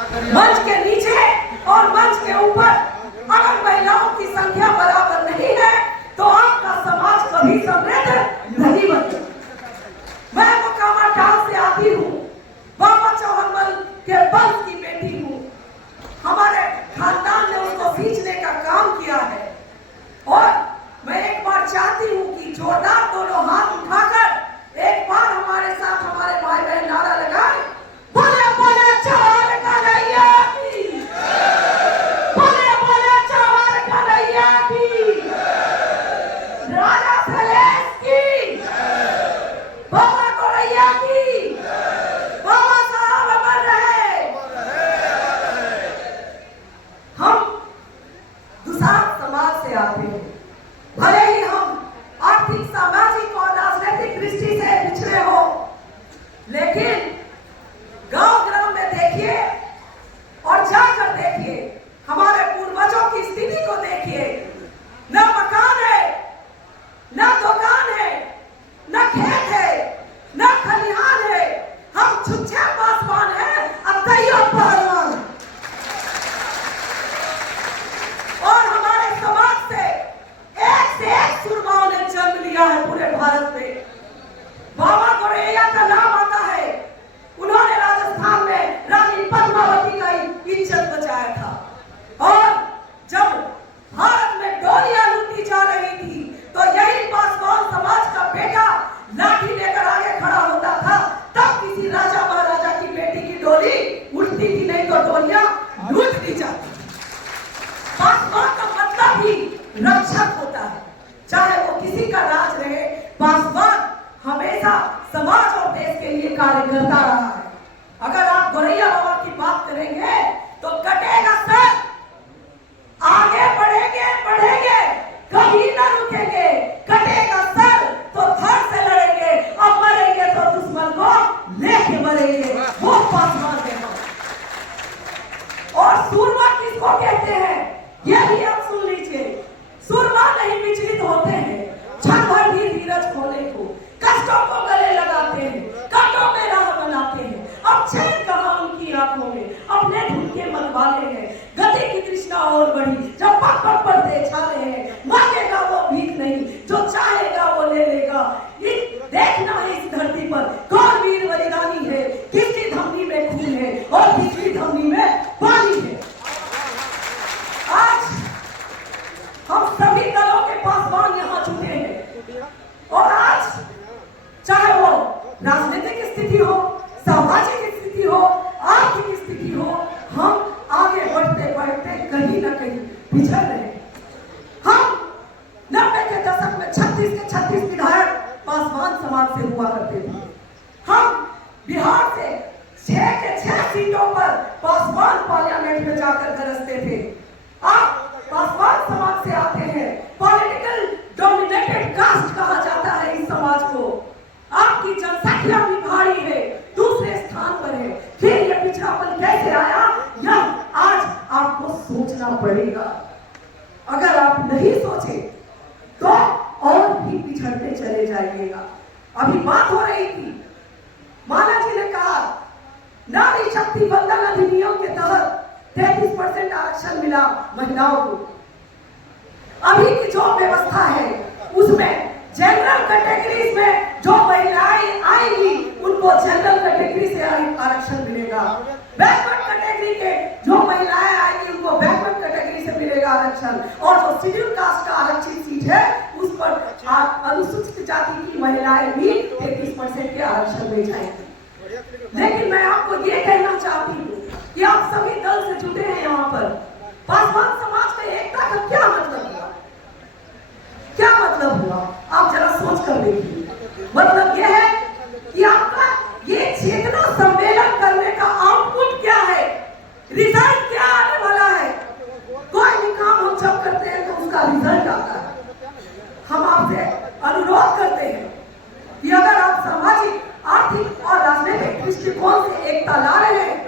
मंच के नीचे और मंच के ऊपर अगर महिलाओं की संख्या बराबर नहीं है तो आपका समाज कभी समृद्ध नहीं बनेगा। मैं मोकामा टाउन से आती हूँ, बाबा चौहान के वंश की बेटी हूँ। हमारे खानदान ने उसको सींचने का काम किया है और मैं एक बार चाहती हूँ कि जोरदार दोनों हाथ उठाकर एक बार हमारे साथ हमारे भाई बहन नारा लगाए, बोले बोले चौहान कन्हैया की, बोले बोले चौहान कन्हैया की, राजा सलेश की, बाबा गौरैया की, बाबा साहब अमर रहे। हम दुसाध समाज से आते हैं, भले ही हम आर्थिक, सामाजिक और राजनीतिक दृष्टि से पिछड़े हो, लेकिन गांव ग्राम में देखिए और जाकर देखिए, हमारे पूर्वजों की स्थिति को देखिए। न मकान है, न दुकान है, न खेत है, न खलिहान है, हम छुच्छे पासवान हैं, अतैयो पहलवान। और हमारे समाज से एक सुरमाओं ने जन्म लिया है पूरे भारत में। बाबा गौरैया का नाम आता है, उन्होंने राजस्थान में रानी पद्मावती का इज्जत बचाया था। और जब भारत में डोलियां लूटी जा रही थी तो यही पासवान समाज का बेटा लाठी लेकर आगे खड़ा होता था, तब किसी राजा महाराजा की बेटी की डोली उठती थी, नहीं तो डोलियां लूट दी जाती। पासवान का मतलब ही रक्षक होता है, चाहे वो किसी का राज रहे। पासवान हमेशा समाज और देश के लिए कार्य करता रहा है। अगर आप गौरैया बाबा की बात करेंगे तो कटेगा सर, आगे बढ़ेंगे बढ़ेंगे, कभी ना रुकेंगे। कटेगा सर तो धड़ से लड़ेंगे, अब मरेंगे तो दुश्मन को लेके मरेंगे। वो पासवान है। और सूरमा किसको कहते हैं ये भी आप सुन लीजिए। सूरमा नहीं विचलित होते हैं, क्षण भर भी धीरज खोने को, कष्टों को गले लगाते हैं, कांटों में राह बनाते हैं। अब चैन कहां उनकी आंखों में, अपने धुन के मन वाले हैं। गति की तृष्णा और बढ़ी, जब पग पग पर छाले हैं। मांगेगा वो भीख नहीं, जो चाहेगा वो ले लेगा। देखना है इस धरती पर कौन वीर बलिदानी है, किसकी धमनी में खून है और किसकी धमनी में पानी है। आज हम सभी दलों के पासवान यहाँ जुटे हैं और आज चाहे वो राजनीतिक स्थिति हो, सामाजिक स्थिति हो, आर्थिक स्थिति हो, हम आगे बढ़ते बढ़ते कहीं ना कहीं पिछड़ रहे हैं। हम 90 के दशक में 36 के 36 विधायक पासवान समाज से हुआ करते थे। हम बिहार से 6 के 6 सीटों पर पासवान पार्लियामेंट में जाकर गरजते थे। आप पासवान समाज से आते हैं, पॉलिटिकल डोमिनेटेड कास्ट कहा जाता है इस समाज को। आपकी जनसंख्या भी भारी है, दूसरे स्थान पर है, फिर ये पिछड़ापन कैसे आया यह आज आपको सोचना पड़ेगा। अगर आप नहीं सोचे तो और भी पिछड़ते चले जाइएगा। अभी बात हो रही थी, माला जी ने कहा नारी शक्ति वंदन अधिनियम के तहत 33% आरक्षण मिला महिलाओं को। अभी की जो व्यवस्था है उसमें जनरल कैटेगरीज में जो महिलाएं आएंगी उनको जनरल कैटेगरी से आरक्षण मिलेगा। बैकवर्ड कैटेगरी के जो महिलाएं आएंगी उनको बैकवर्ड कैटेगरी से मिलेगा आरक्षण। और जो शेड्यूल कास्ट का आरक्षित सीट है उस पर अनुसूचित जाति की महिलाएं भी 33% के आरक्षण में जाएंगी। लेकिन मैं आपको ये कहना चाहती हूँ कि आप सभी दल से जुड़े हैं यहाँ पर। पासवान समाज का एकता का क्या मतलब हुआ? क्या मतलब हुआ? आप जरा सोच कर देखिए। मतलब यह है कि आपका ये चेतना सम्मेलन करने का आउटपुट क्या है, रिजल्ट क्या आने वाला है। कोई भी काम हम जब करते हैं तो उसका रिजल्ट आता है। हम आपसे अनुरोध करते हैं कि अगर आप सामाजिक, आर्थिक और राजनीतिक दृष्टिकोण से एकता ला रहे हैं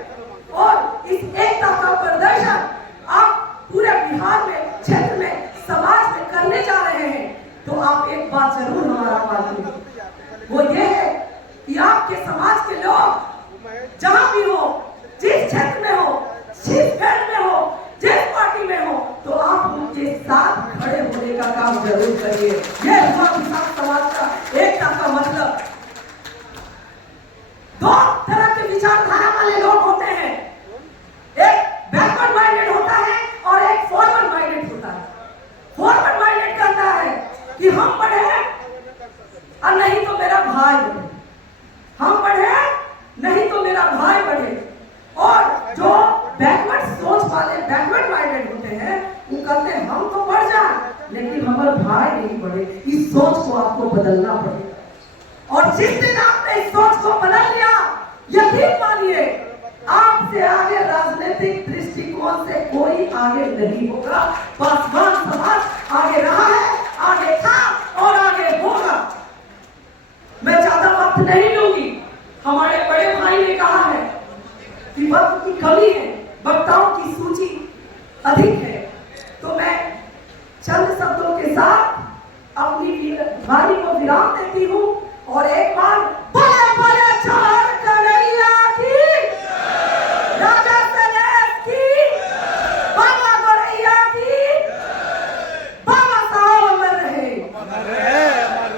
और इस एकता का प्रदर्शन आप पूरे बिहार में, क्षेत्र में, समाज में करने जा रहे हैं तो आप एक बात जरूर हमारा मानिए, वो ये है कि आपके समाज के लोग जहां भी हो, जिस क्षेत्र में हो, नहीं बढ़े। इस सोच को आपको बदलना पड़ेगा। और जिस दिन आपने इस सोच को बदल लिया, यकीन मानिए आपसे आगे राजनीतिक दृष्टिकोण से कोई आगे नहीं होगा। पासवान समाज आगे रहा है, आगे था और आगे होगा। मैं ज्यादा वक्त नहीं लूंगी। हमारे बड़े भाई ने कहा है कि वक्त की कमी है, वक्ताओं की सूची अधिक है, तो मैं चंद शब्दों के साथ अपनी वाणी को विराम देती हूँ।